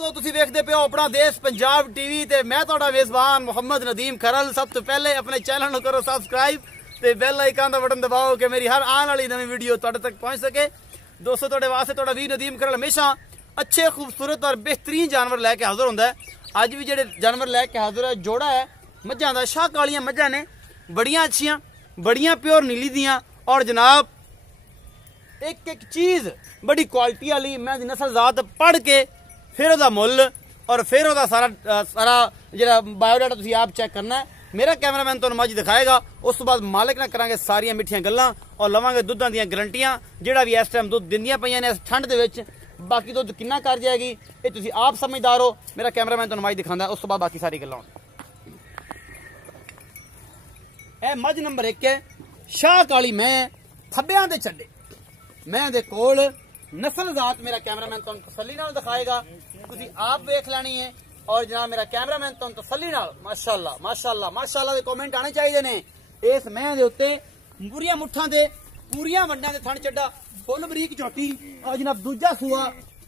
ਦੋਸਤੋ ਤੁਸੀਂ ਵੇਖਦੇ ਪਿਓ ਆਪਣਾ ਦੇਸ਼ ਪੰਜਾਬ ਟੀਵੀ ਤੇ ਮੈਂ ਤੁਹਾਡਾ ਮੇਜ਼ਬਾਨ ਮੁਹੰਮਦ ਨਦੀਮ ਖਰਲ। ਸਭ ਤੋਂ ਪਹਿਲੇ ਆਪਣੇ ਚੈਨਲ ਨੂੰ ਕਰੋ ਸਬਸਕ੍ਰਾਈਬ ਤੇ ਬੈਲ ਆਈਕਨ ਦਾ ਬਟਨ ਦਬਾਓ ਕਿ ਮੇਰੀ ਹਰ ਆਉਣ ਵਾਲੀ ਨਵੀਂ ਵੀਡੀਓ ਤੁਹਾਡੇ ਤੱਕ ਪਹੁੰਚ ਸਕੇ। ਦੋਸਤੋ ਤੁਹਾਡੇ ਵਾਸਤੇ ਤੁਹਾਡਾ ਵੀਰ ਨਦੀਮ ਖਰਲ ਹਮੇਸ਼ਾ अच्छे खूबसूरत और बेहतरीन जानवर लैके हाजिर होंदा है। अज भी जेडे जानवर लैके हाजिर है जोड़ा है मझां दा, शाह कालियां मझां ने, बड़ियां अच्छियां, बड़ियां प्योर नीली दियां और जनाब एक एक चीज़ बड़ी क्वालिटी वाली। मैं नस्ल जात पढ़ के फिर ओहदा मुल और फिर ओहदा सारा जेहड़ा बायोडाटा तुसीं आप चेक करना है। मेरा कैमरामैन तुहानूं मझ दिखाएगा, उस तो बाद मालिक नाल करांगे सारियां मिठियां गल्लां और लवांगे दुद्धां दियां गारंटियां जेहड़ा भी इस टाइम दुद्ध दिंदियां पईयां ने इस ठंड दे विच। बाकी दुद्ध कितना कर जाएगी ये तुसीं आप समझदार हो। मेरा कैमरामैन तुहानूं मझ दिखांदा है, उस तो बाद बाकी सारी गल्लां। ए मझ नंबर 1 है शाह काली मैं थब्बियां दे छड्डे। मैं दे कोल नस्ल जात मेरा कैमरामैन तुहानूं तसल्ली नाल दिखाएगा, तुसीं आप वेख लैनी है। और जनाब मेरा कैमरामैन तुहानूं तसल्ली नाल माशाअल्लाह माशाअल्लाह माशाअल्लाह दे कमेंट आने चाहिए ने। इस मैं दे उत्ते पूरियां मुठ्ठां दे पूरियां वंडां दे थण चड्डा फुल बरीक झोटी और जनाब दूजा सूआ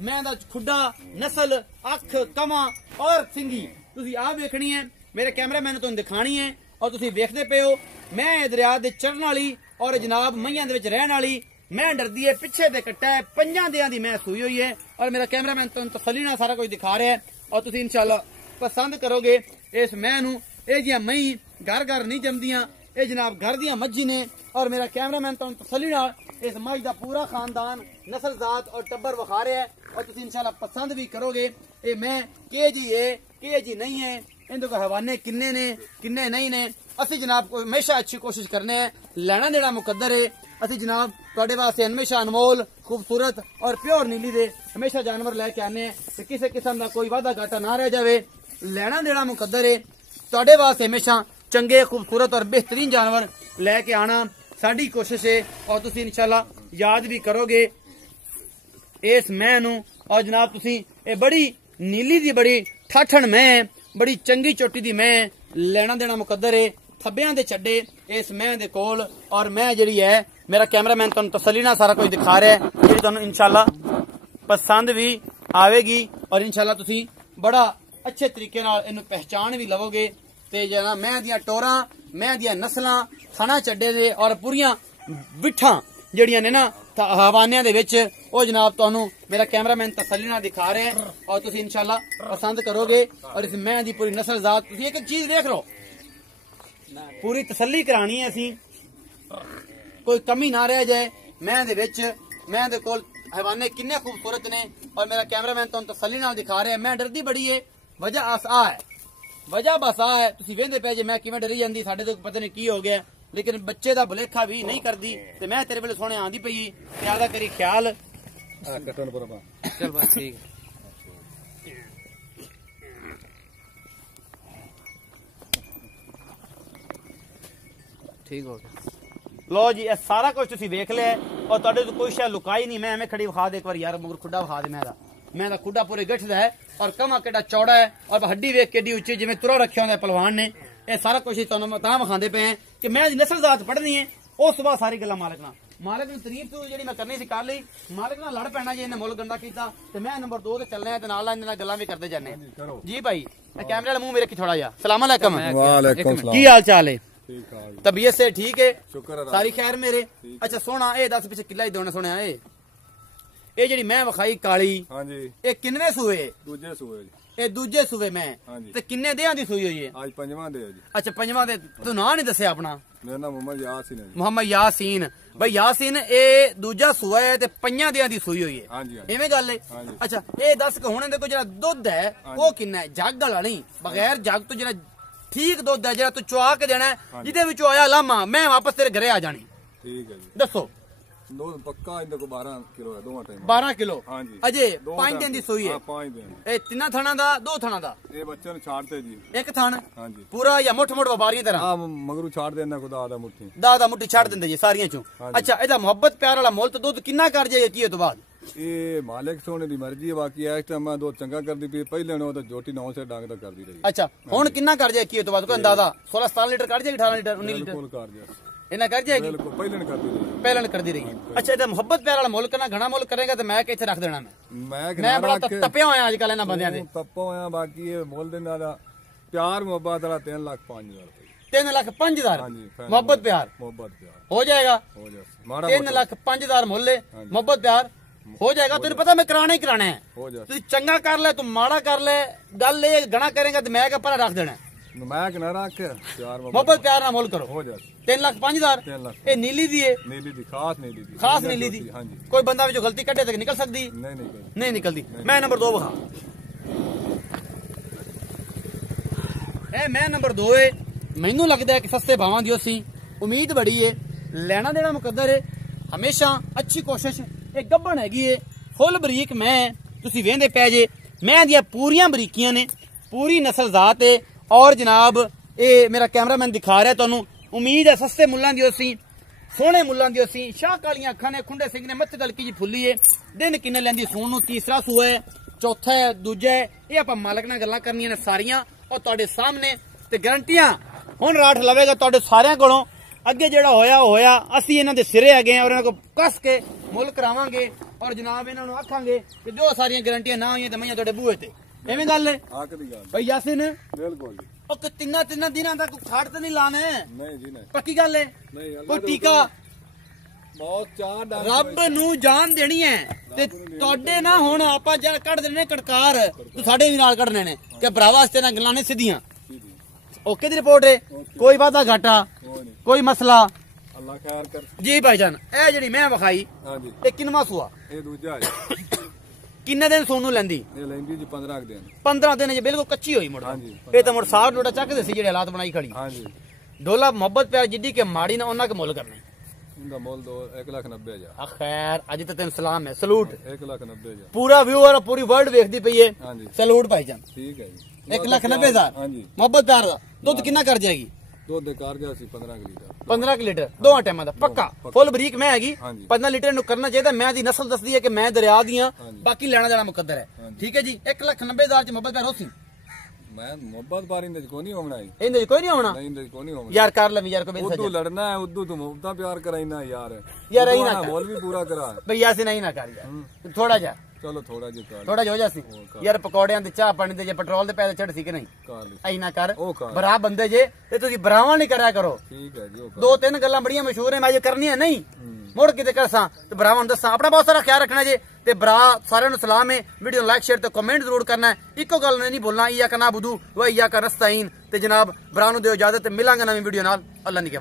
मैं दा खुड्डा नस्ल अख कमा और सिंगी तुसीं आप वेखनी है। मेरे कैमरामैन तुहानूं दिखानी है और तुसीं वेखदे पे हो। मैं दरिया दे चढ़न वाली और जनाब मईयां दे विच रहण वाली मैं डरदी है पिछे दे कट्टा है पंजां दियां दी मैं सूई हुई है। और मेरा कैमरामैन तुहानूं तसल्ली नाल सारा कुछ दिखा रहा है और तुसीं इंशाअल्लाह पसंद करोगे। इस मैं नूं इह जिहां मई घर घर नहीं जमदियां, ये जनाब घर दियां मज्जी ने। और मेरा कैमरामैन तुहानूं तसल्ली नाल इस मझ दा पूरा खानदान नस्ल जात और टब्बर विखा रहा है और तुसीं इंशाअल्लाह पसंद भी करोगे। ये मैं के जी है के जी नहीं है, इनके को हवाने किन्ने ने किन्ने नहीं ने। असी जनाब को हमेशा अच्छी कोशिश करने हैं, लेना देना मुकद्दर है। असी जनाब तुहाडे वास्ते हमेशा अनमोल खूबसूरत और प्योर नीली दे हमेशा जानवर लैके आने हैं। किसी किस्म का कोई वादा घाटा ना रह जाए, लेना देना मुकद्दर है। तुहाडे वास्ते हमेशा चंगे खूबसूरत और बेहतरीन जानवर लैके आना साडी कोशिश है और तुसीं इंशाअल्लाह याद भी करोगे इस मैं नूं। और जनाब तुसीं ये बड़ी नीली दी बड़ी ठाठण मैं बड़ी चंगी चोटी दी मैं लेना देना मुकद्दर है। थब्बियां दे छड्डे इस मैं दे कोल और मैं जिहड़ी है मेरा कैमरामैन तुहानूं तसल्ली नाल सारा कुछ दिखा रहा है, जिहड़ी तुहानूं इंशाअल्लाह पसंद भी आवेगी और इंशाअल्लाह तुसीं बड़ा अच्छे तरीके नाल इहनूं पहचान भी लवोगे। ते जना मैं दियां टोरां मैं दियां नस्लां थाना चड्डे दे और पूरियां बिठां जड़ियां ने ना हवानियां दे विच ओ जनाब तुहानूं मेरा कैमरामैन तसल्ली नाल दिखा रहे हैं और तुसीं इंशाअल्लाह पसंद करोगे। और इस मैं दी पूरी नस्ल जात तुसीं एक चीज देख लो, पूरी तसल्ली करानी है असीं, कोई कमी ना रह जाए। मैं दे विच मैं दे कोल हवाने किन्ने खूबसूरत ने और मेरा कैमरामैन तुहानूं तसल्ली नाल दिखा रहे हैं। मैं डरदी बड़ी है, वजह आ है, वजह बस आ है। तुसीं वेंदे पे जे मैं किवें डरी जांदी, साडे तो पता नहीं की हो गया, लेकिन बच्चे दा भुलेखा भी नहीं करदी। ते मैं तेरे वेले सोहणे आंदी पई ते आदा करी ख्याल चल बस ठीक ठीक हो गया। लो जी ये सारा कुछ तुसीं वेख लिया और तुहाडे तो कोई शै लुकाई नहीं। मैं एवें खड़ी विखा दे एक बार यार, मगर खुड्डा विखा दे मैं दा खुड्डा पूरे गठ दा है और कमा केड़ा चौड़ा है और हड्डी वेख केडी उच्ची जिवें तुरा रखिया होंदा पहलवान ने। ये सारा कुछ तुहानूं तां विखांदे पे हैं कि मैं नस्ल जात पढ़नी है। उस बाद सारी गल्लां मालिक ने तरीफ तो जी मैं करनी सी कर ली। मालिक नाल लड़ पैना जी इन्हें मुल गंदा कीता ते मैं नंबर 2 ते चलने ते नाल इन्हां गल्लां भी करदे जाने जी। भाई कैमरे वाला मुंह मेरे की थोड़ा जा। सलाम अलैकुम। वालेकुम सलाम। की हाल चाल है? तबीयत से ठीक है? सारी खैर मेरे। अच्छा सोना ये दस पिछे किला ही दोने सुने ये जी मैं विखाई काली ये किन्ने सूए? दूजे सूए। ये दूजे सूए मैं ते किन्ने देहां दी सूई हुई है? आज पंजवां दे जी। अच्छा पंजवां दे। तू नाम नहीं दस्या अपना? मेरा नाम मोहम्मद यासीन है। मोहम्मद यासीन। भाई यासीन ये दूजा सूआ है ते पंजां देहां दी सूई हुई है, इवें गल है? अच्छा ये दस के हुण देखो जेड़ा दुध है वो किन्ना है? जग वाला नहीं, बगैर जग तो जेड़ा ठीक दुध है जेड़ा तू चुआ के देना है, जिदे विचों आया लामा मैं वापस तेरे घरे आ जानी। ठीक है जी। दसो पक्का इनके को 12 किलो है दोवां टाइम। 12 किलो हां जी। अजे 5 दिन दी सूई है? 5 दिन। ए तिना थाना दा 2 थाना दा? ये बच्चे ने छाड़ते जी एक थान। हां जी। पूरा या मुठ मुठ व्यापारी तरह? हां मगरू छाड़ देना खुदा दा मुट्ठी दा मुट्ठी छाड़ देंदे जी सारियां चों। अच्छा एदा मोहब्बत प्यार वाला मोल तो दुध किन्ना कर जाए की तो बाद? ये मालिक सोने दी मर्जी है। बाकी इस टाइम मैं दो चंगा करदी पई, पहले नो तो जोटी 9 से डांग तक करदी रही। अच्छा हुन किन्ना कर जाए की तो बाद? कोई अंदाजा 16-17 लीटर कर जाएगी? 18 लीटर 19 लीटर बिल्कुल कर जाए। ਇਹਨਾਂ ਕਰ ਜਾਏਗੀ ਬਿਲਕੁਲ ਪਹਿਲਣ ਕਰਦੀ ਰਹੀ ਪਹਿਲਾਂ ਕਰਦੀ ਰਹੀ ਅੱਛਾ ਇਹਦਾ ਮੁਹੱਬਤ ਪਿਆਰ ਵਾਲਾ ਮੁੱਲ ਕਰਨਾ ਘਣਾ ਮੁੱਲ ਕਰੇਗਾ ਤੇ ਮੈਂ ਕਿੱਥੇ ਰੱਖ ਦੇਣਾ ਮੈਂ ਮੈਂ ਬੜਾ ਤਪਿਆ ਹੋਇਆ ਅੱਜ ਕੱਲ ਇਹਨਾਂ ਬੰਦਿਆਂ ਦੇ ਤੱਪਾ ਹੋਇਆ ਬਾਕੀ ਇਹ ਮੁੱਲ ਦੇ ਨਾਲ ਪਿਆਰ ਮੁਹੱਬਤ ਵਾਲਾ 3,05,000 ਰੁਪਏ 3,05,000 ਹਾਂਜੀ ਮੁਹੱਬਤ ਪਿਆਰ ਹੋ ਜਾਏਗਾ ਹੋ ਜਾ ਮਾੜਾ 3,05,000 ਮੁੱਲ ਹੈ ਮੁਹੱਬਤ ਪਿਆਰ ਹੋ ਜਾਏਗਾ ਤੈਨੂੰ ਪਤਾ ਮੈਂ ਕਰਾਣਾ ਹੀ ਕਰਾਣਾ ਹੈ ਹੋ ਜਾ ਤੁਸੀਂ ਚੰਗਾ ਕਰ ਲੈ ਤੂੰ ਮਾੜਾ ਕਰ ਲੈ ਗੱਲ ਇਹ ਗਣਾ ਕਰੇਗਾ ਤੇ ਮੈਂ ਕਿਹਾ ਰੱਖ ਦੇਣਾ ਮੈਂ ਕਿ ਨਾ ਰੱਖ ਪਿਆਰ ਮੁਹੱਬਤ ਪਿਆਰ ਨਾਲ ਮੁੱਲ ਕਰੋ ਹੋ ਜਾ 3,05,000 ਇਹ ਨੀਲੀ ਦੀ ਹੈ ਨੀਲੀ ਦੀ ਖਾਸ ਨੀਲੀ ਦੀ ਹਾਂਜੀ ਕੋਈ ਬੰਦਾ ਵਿੱਚੋਂ ਗਲਤੀ ਕੱਢੇ ਤੱਕ ਨਿਕਲ ਸਕਦੀ ਨਹੀਂ ਨਿਕਲਦੀ ਮੈਂ ਨੰਬਰ 2 ਵਿਖਾ ਇਹ ਮੈਂ ਨੰਬਰ 2 ਹੈ ਮੈਨੂੰ ਲੱਗਦਾ ਹੈ ਕਿ ਸਸਤੇ ਭਾਵਾਂ ਦੀ ਸੀ ਉਮੀਦ ਬੜੀ ਹੈ ਲੈਣਾ ਦੇਣਾ ਮੁਕੱਦਰ ਹੈ ਹਮੇਸ਼ਾ ਅੱਛੀ ਕੋਸ਼ਿਸ਼ ਇਹ ਗੱਭਣ ਹੈਗੀ ਹੈ ਫੁੱਲ ਬਰੀਕ ਮੈਂ ਤੁਸੀਂ ਵੇਂਦੇ ਪੈ ਜੇ ਮੈਂ ਦੀਆਂ ਪੂਰੀਆਂ ਬਰੀਕੀਆਂ ਨੇ ਪੂਰੀ ਨਸਲ ਜ਼ਾਤ ਹੈ ਔਰ ਜਨਾਬ ਇਹ ਮੇਰਾ ਕੈਮਰਾਮੈਨ ਦਿਖਾ ਰਿਹਾ ਤੁਹਾਨੂੰ ਉਮੀਦ ਹੈ ਸਸਤੇ ਮੁੱਲਾਂ ਦੀ ਸੀ ਸੋਹਣੇ ਮੁੱਲਾਂ ਦੀ ਸੀ ਸ਼ਾਹ ਕਾਲੀਆਂ ਅੱਖਾਂ ਨੇ ਖੁੰਡੇ ਸਿੰਘ ਨੇ ਮੱਥੇ ਤਲਕੀ ਜੀ ਫੁੱਲੀ ਹੈ ਦਿਨ ਕਿੰਨੇ ਲੈਂਦੀ ਸੋਣ ਨੂੰ ਤੀਸਰਾ ਸੂਆ ਹੈ ਚੌਥਾ ਹੈ ਦੂਜਾ ਹੈ ਇਹ ਆਪਾਂ ਮਾਲਕ ਨਾਲ ਗੱਲਾਂ ਕਰਨੀਆਂ ਨੇ ਸਾਰੀਆਂ ਔਰ ਤੁਹਾਡੇ ਸਾਹਮਣੇ ਤੇ ਗਰੰਟੀਆਂ ਹੁਣ ਰਾਠ ਲਵੇਗਾ ਤੁਹਾਡੇ ਸਾਰਿਆਂ ਕੋਲੋਂ ਅੱਗੇ ਜਿਹੜਾ ਹੋਇਆ ਅਸੀਂ ਇਹਨਾਂ ਦੇ ਸਿਰੇ ਹੈਗੇ ਔਰ ਇਹਨਾਂ ਕੋ ਕੱਸ ਕੇ ਮੁੱਲ ਕਰਾਵਾਂਗੇ ਔਰ ਜਨਾਬ ਇਹਨਾਂ ਨੂੰ ਆਖਾਂਗੇ ਕਿ ਜੋ ਸਾਰੀਆਂ ਗਰੰਟੀਆਂ ਨਾ ਹੋਈਆਂ ਤੇ ਮੈਂ ਤੁਹਾਡੇ ਬੂਹੇ ਤੇ ਐਵੇਂ ਗੱਲ ਹੈ ਭਾਈ ਯਾਸਿਨ ਬਿਲਕੁਲ ਜੀ ਉਹ ਤਿੰਨਾਂ ਦਿਨਾਂ ਦਾ ਕੋਈ ਖਾੜ ਤੇ ਨਹੀਂ ਲਾਣੇ ਨਹੀਂ ਜੀ ਨਹੀਂ ਪੱਕੀ ਗੱਲ ਹੈ ਕੋਈ ਟੀਕਾ ਬਹੁਤ ਚਾਹ ਦਾ ਰੱਬ ਨੂੰ ਜਾਨ ਦੇਣੀ ਹੈ ਤੇ ਤੁਹਾਡੇ ਨਾ ਹੁਣ ਆਪਾਂ ਜਾ ਕੱਢ ਦੇਣੇ ਕੜਕਾਰ ਤੂੰ ਸਾਡੇ ਵੀ ਨਾਲ ਕੱਢਣੇ ਨੇ ਕਿ ਭਰਾ ਵਾਸਤੇ ਨਾ ਗੱਲਾਂ ਨੇ ਸਿੱਧੀਆਂ ਓਕੇ ਦੀ ਰਿਪੋਰਟ ਹੈ ਕੋਈ ਵਾਧਾ ਘਾਟਾ ਕੋਈ ਮਸਲਾ ਅੱਲਾ ਖੈਰ ਕਰ ਜੀ ਭਾਈਜਾਨ ਇਹ ਜਿਹੜੀ ਮੈਂ ਵਿਖਾਈ ਹਾਂਜੀ ਇਹ ਕਿੰਨਵਾਂ ਸੂਆ ਇਹ ਦੂਜਾ ਹੈ ਕਿੰਨੇ ਦਿਨ ਸੋਨ ਨੂੰ ਲੈਂਦੀ ਇਹ ਲੈਂਦੀ ਜੀ 15 ਦਿਨ 15 ਦਿਨ ਜੇ ਬਿਲਕੁਲ ਕੱਚੀ ਹੋਈ ਮੁੜ ਹਾਂਜੀ ਇਹ ਤਾਂ ਮੁੜ ਸਾਰ ਡੋਡਾ ਚੱਕਦੇ ਸੀ ਜਿਹੜੇ ਹਾਲਾਤ ਬਣਾਈ ਖੜੀ ਹਾਂਜੀ ਡੋਲਾ ਮੁਹੱਬਤ ਪਿਆਰ ਜਿੱਡੀ ਕਿ ਮਾੜੀ ਨਾ ਉਹਨਾਂ ਕੇ ਮੁੱਲ ਕਰਨੇ ਇਹਦਾ ਮੁੱਲ 1,90,000 ਖੈਰ ਅੱਜ ਤਾਂ ਤੈਨੂੰ ਸਲਾਮ ਹੈ ਸਲੂਟ 1,90,000 ਪੂਰਾ ਵਿਊਅਰ ਪੂਰੀ ਵਰਲਡ ਵੇਖਦੀ ਪਈ ਹੈ ਹਾਂਜੀ ਸਲੂਟ ਭਾਈਜਾਨ ਠੀਕ ਹੈ ਜੀ 1,90,000 ਹਾਂਜੀ ਮੁਹੱਬਤ ਪਿਆਰ ਦਾ ਦੁੱਧ ਕਿੰਨਾ ਕਰ ਜਾਏਗੀ ਦੁੱਧ ਦੇ ਕਾਰ ਗਿਆ ਸੀ 15 ਲੀਟਰ 15 ਲੀਟਰ ਦੋਵਾਂ ਟਾਈਮਾਂ ਦਾ ਪੱਕਾ ਫੁੱਲ ਬਰੀਕ ਮੈਂ ਹੈਗੀ ਹਾਂਜੀ। 15 ਲੀਟਰ ਨੂੰ ਕਰਨਾ ਚਾਹੀਦਾ ਮੈਂ ਦੀ ਨਸਲ ਦੱਸਦੀ ਹੈ ਕਿ ਮੈਂ ਦਰਿਆ ਦੀਆਂ ਬਾਕੀ ਲੈਣਾ ਦੇਣਾ ਮੁਕੱਦਰ ਹੈ ਠੀਕ ਹੈ ਜੀ 1,90,000 ਚ ਮੁਹੱਬਤ ਪਿਆਰ ਹੋਸੀ ਮੈਂ ਮੁਹੱਬਤ ਬਾਰੇ ਇੰਦੇ ਕੋਈ ਨਹੀਂ ਹੋਣਾ ਇਹਦੇ ਚ ਕੋਈ ਨਹੀਂ ਹੋਣਾ ਨਹੀਂ ਇੰਦੇ ਕੋਈ ਨਹੀਂ ਹੋਣਾ ਯਾਰ ਕਰ ਲਵੀ ਯਾਰ ਕੋਈ ਉਦੋਂ ਲੜਨਾ ਹੈ ਉਦੋਂ ਤੂੰ ਮੁਹੱਬਤਾਂ ਪਿਆਰ ਕਰਾਈਨਾ ਯਾਰ ਇਹੀ ਨਾ ਮੁੱਲ ਵੀ ਪੂਰਾ ਕਰਾ ਭਈਆ ਸੀ ਨਹੀਂ ਨਾ ਕਰ ਯਾਰ ਥੋੜਾ ਜਿਹਾ ਚਲੋ ਥੋੜਾ ਜਿਹਾ ਥੋੜਾ ਜਿਹਾ ਹੋ ਜਾਸੀ ਯਾਰ ਪਕੌੜਿਆਂ ਦੇ ਚਾਹ ਪਾਣੀ ਦੇ ਜੇ ਪੈਟਰੋਲ ਦੇ ਪੈਸੇ ਛੱਡ ਸੀ ਕਿ ਨਹੀਂ ਐ ਨਾ ਕਰ ਬਰਾ ਬੰਦੇ ਜੇ ਤੇ ਤੁਸੀਂ ਬਰਾਵਾਂ ਨਹੀਂ ਕਰਿਆ ਕਰੋ ਠੀਕ ਹੈ ਜੀ ਦੋ ਤਿੰਨ ਗੱਲਾਂ ਬੜੀਆਂ ਮਸ਼ਹੂਰ ਨੇ ਮੈਂ ਜੇ ਕਰਨੀਆਂ ਨਹੀਂ ਮੁੜ ਕਿਤੇ ਕਰਸਾਂ ਤੇ ਬਰਾਵਾਂ ਨੂੰ ਦੱਸਾਂ ਆਪਣਾ ਬਹੁਤ ਸਾਰਾ ਖਿਆਲ ਰੱਖਣਾ ਜੇ ਤੇ ਬਰਾ ਸਾਰਿਆਂ ਨੂੰ ਸਲਾਮ ਹੈ ਵੀਡੀਓ ਨੂੰ ਲਾਈਕ ਸ਼ੇਅਰ ਤੇ ਕਮੈਂਟ ਜ਼ਰੂਰ ਕਰਨਾ ਹੈ ਇੱਕੋ ਗੱਲ ਨਹੀਂ ਬੋਲਣਾ ਇਯਾਕਾ ਨਾਬੁਦੂ व इय्याका नस्तईन ਤੇ ਜਨਾਬ ਬਰਾ ਨੂੰ ਦਿਓ ਇਜਾਜ਼ਤ ਤੇ ਮਿਲਾਂਗੇ ਨਵੀਂ ਵੀਡੀਓ ਨਾਲ ਅੱਲਾ ਨਿਗਹਿਬਾਨ